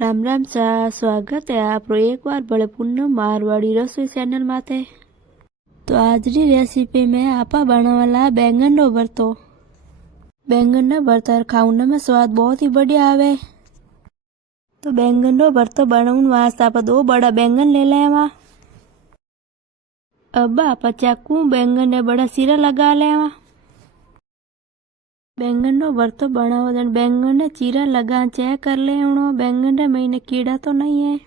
राम राम सा स्वागत है आप एक बार बड़े पूनम मारवाड़ी रसोई चैनल माथे। तो आज री रेसिपी में आपा बनावाला बैंगन रो भरतो। बैंगन रो भरता खाने में स्वाद बहुत ही बढ़िया आवे। तो बैंगन रो भरतो बनाने वास्ते आप दो बड़ा बैंगन ले लेवा। अब आप चाकू बैंगन ने बड़ा सिरा लगा लेवा। बैंगन रो भरतो बनावा जन बैंगन ने चीरा लगा चेक कर ले बैंगन रे महीने कीड़ा तो नहीं है।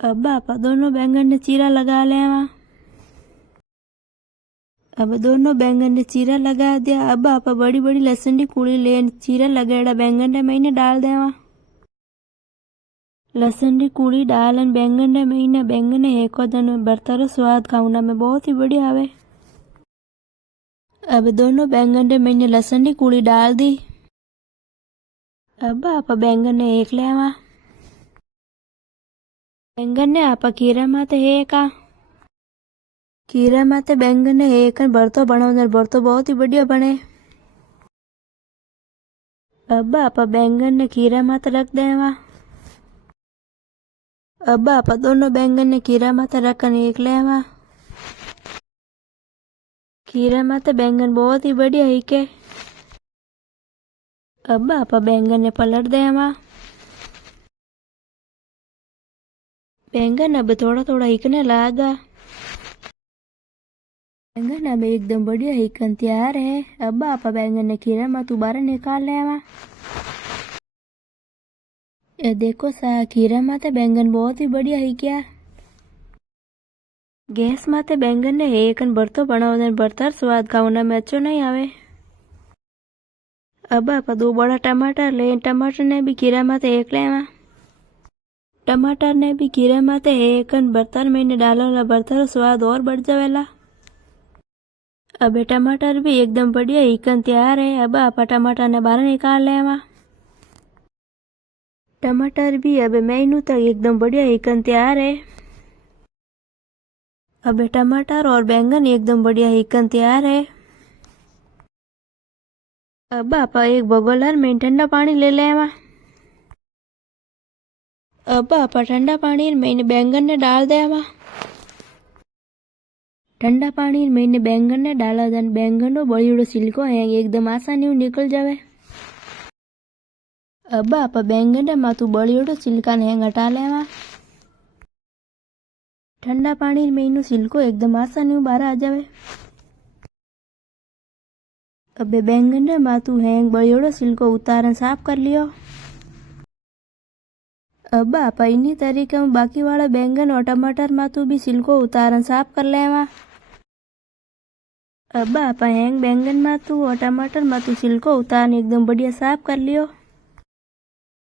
अब आप दोनों बैंगन ने चीरा लगा लेवा। अब दोनों बैंगन ने चीरा लगा दिया। अब आप बड़ी बड़ी लहसुन की कूड़ी ले चीरा लगाड़ा बैंगन रे महीने डाल देवा। लहसुन की कूड़ी डाल बैंगन रे महीने बैंगन हेको जन भरता रो स्वाद खाना में बहुत ही बढ़िया आवे। अब दोनों बैंगन रे महीने लहसुन की कूड़ी डाल दी। अब आप बैंगन ने एक लेवा। बैंगन ने आप खीरा माते हेका। खीरा माते बैंगन ने एक भरतो बनाओ भरतो बहुत ही बढ़िया बने। अब आप बैंगन ने खीरा माते रख देवा। अब आप दोनों बैंगन ने खीरा माते रखन एक लेवा। खीरा माते बैंगन बहुत ही बढ़िया हिके। अब आप बैंगन ने पलट देवा। बैंगन अब थोड़ा थोड़ा हिकने लागा। बैंगन अब एकदम बढ़िया हिकन तैयार है। अब आप बैंगन ने खीरा मातू बाहर निकाल लेवा। ये देखो सा खीरा माते बैंगन बहुत ही बढ़िया हिकया। गैस माते बैंगन ने एक भरतो बनाओ भरतार स्वाद खाना में अच्छो नहीं आवे। अब आप दो बड़ा टमाटर ले टमाटर ने भी खीरा माते एक लेवा। टमाटर ने भी खीरा माते एक भरतार मैंने डाला भरतार स्वाद और बढ़ जावेला। अब टमाटर भी एकदम बढ़िया हिकन तैयार है। अब आप टमाटर ने बाहर निकाल लेवा। टमाटर भी अब महीनों तक एकदम बढ़िया हिकन तैयार है। अब टमाटर और बैंगन एकदम बढ़िया हिकन तैयार है। अब आप एक भगोलर में ठंडा पानी ले लेवा। अब आप ठंडा पानी में बैंगन ने डाल देवा। ठंडा पानी में बैंगन ने डाला जन बैंगन रो बड़ीड़ो छिलको है एकदम आसानी निकल जावे। अब आप बैंगन ने मातू बड़ीड़ो छिलका ने हटा लेवा। ठंडा पानी में इनो छिलको एकदम आसानी बाहर आ जावे। अब बैंगन ने मातू हैंग बड़ीड़ो छिलको उतारन साफ कर लियो। अब आप इन्हीं तरीके में बाकी वाला बैंगन और टमाटर मातू भी छिलको उतारन साफ कर लेवा। अब आप हैंग बैंगन मातू और टमाटर मातू छिलको उतारन एकदम बढ़िया साफ कर लियो।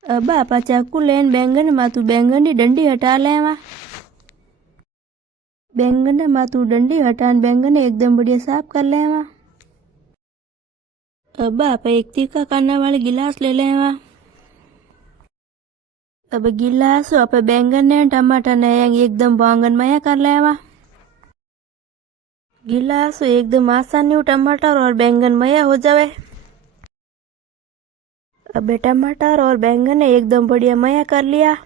अब आप चाकू लेन बैंगन मातू बैंगन की डंडी हटा लेवा। बैंगन मातू डंडी हटान बैंगन एकदम बढ़िया साफ कर लेवा। अब आप एक तीखा खाने वाले गिलास ले लेवा। अब गिलास आप बैंगन ने टमाटर ने एकदम बांगन मया कर लेवा। गिलास एकदम आसानी टमाटर और बैंगन मया हो जावे। अब टमाटर और बैंगन ने एकदम बढ़िया मया कर लिया।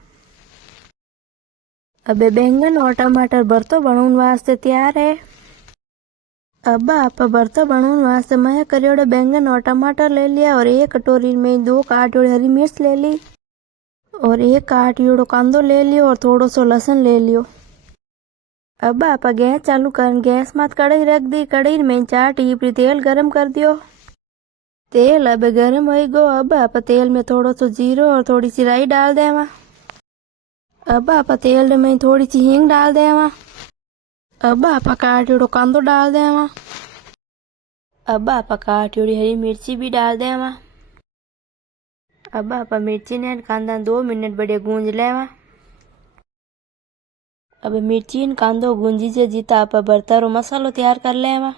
अब बैंगन और टमाटर भरतो बनाने वास्ते तैयार है। अब आप भरतो बनाने वास्ते मया करियोड़ो बैंगन और टमाटर ले लिया और एक कटोरी में 2 काटियोड़ी हरी मिर्च ले ली और एक काटियोड़ो कांदो ले लियो और थोड़ो सो लहसुन ले लियो। अब आप गैस चालू कर गैस मात कढ़ाई रख दी। कढ़ाई में 4 टीपरी तेल गरम कर दियो। तेल अब गरम हो गो। अब आप तेल में थोड़ो सो जीरो और थोड़ी सी राई डाल देवा। अब आप तेल में थोड़ी सी हींग डाल देवा। अब आप काटियोड़ो कांदो डाल देवा। अब आप काटियोड़ी हरी मिर्ची भी डाल देवा। अब आप मिर्ची ने कांदा 2 मिनट बढ़िया गूंज लेवा। अब मिर्ची ने कांदो गूंजी से जीता आप भरतारो मसालो तैयार कर लेवा।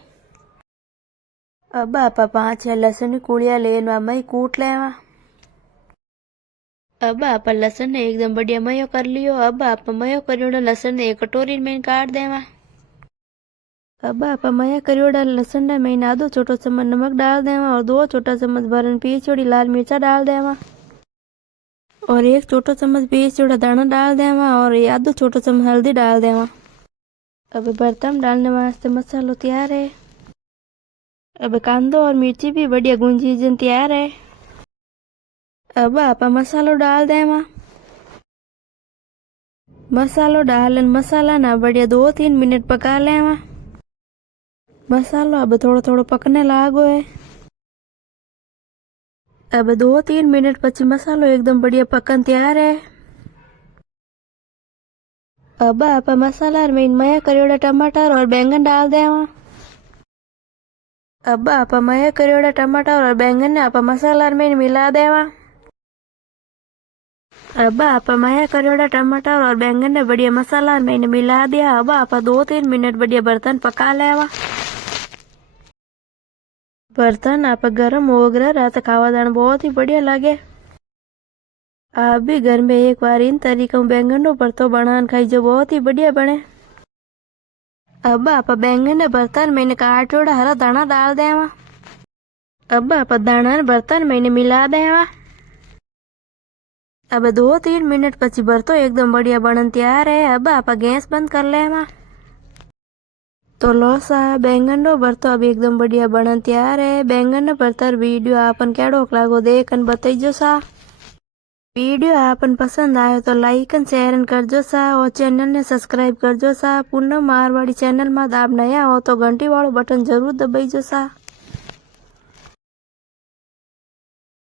अब आप 5-6 लहसुन की कूड़िया लेन मई कूट लेवा। अब आप लहसुन ने एकदम बढ़िया मयो कर लियो। अब आप मयो करियोड़ा लहसुन एक कटोरी में काट देवा। अब आप मया करियोड़ा लहसुन में आधो छोटो चम्मच नमक डाल देवा और 2 छोटा चम्मच भरन पीछोड़ी लाल मिर्चा डाल देवा और 1 छोटो चम्मच बीज जोड़ा दाना डाल देवा और आधो छोटो चम्मच हल्दी डाल देवा। अब बर्तन डालने वास्ते मसालो तैयार है। अब कांदो और मिर्ची भी बढ़िया गुंजीजन तैयार है। अब आप मसालो डाल देवा। मसालो डालन मसाला ना बढ़िया 2-3 मिनट पका लेवा। मसालो अब थोड़ो थोड़ो पकने लागो है। अब 2-3 मिनट पची मसालो एकदम बढ़िया पकन तैयार है। अब आप मसाला में मया करियोड़ा टमाटर और बैंगन डाल देवा। अब आप मया करियोड़ा टमाटर और बैंगन ने आप मसाला में मिला देवा। अब आप मया करियोड़ा टमाटर और बैंगन ने बढ़िया मसाला में मिला दिया। अब आप 2-3 मिनट बढ़िया बर्तन पका लेवा। बर्तन आप गरम हो गया रात खावा दान बहुत ही बढ़िया लगे। आप भी घर में एक बार इन तरीकों बैंगन भरतो बनान खाई जो बहुत ही बढ़िया बने। अब आप बैंगन ने बर्तन में काटोड़ा हरा दाना डाल देवा। अब आप दाना बर्तन में मिला देवा। अब 2-3 मिनट पची बर्तो एकदम बढ़िया बनन तैयार है। अब आप गैस बंद कर लेवा। तो लो सा बैंगन नो भरतो अब एकदम बढ़िया बनन तैयार है। बैंगन नो भरतर वीडियो आपन केड़ो लागो देखन बताइजो सा। वीडियो आपन पसंद आयो तो लाइक एंड शेयर करजो सा और चैनल ने सब्सक्राइब करजो सा। पूनम मारवाड़ी चैनल में आप नया हो तो घंटी वालों बटन जरूर दबाइजो सा।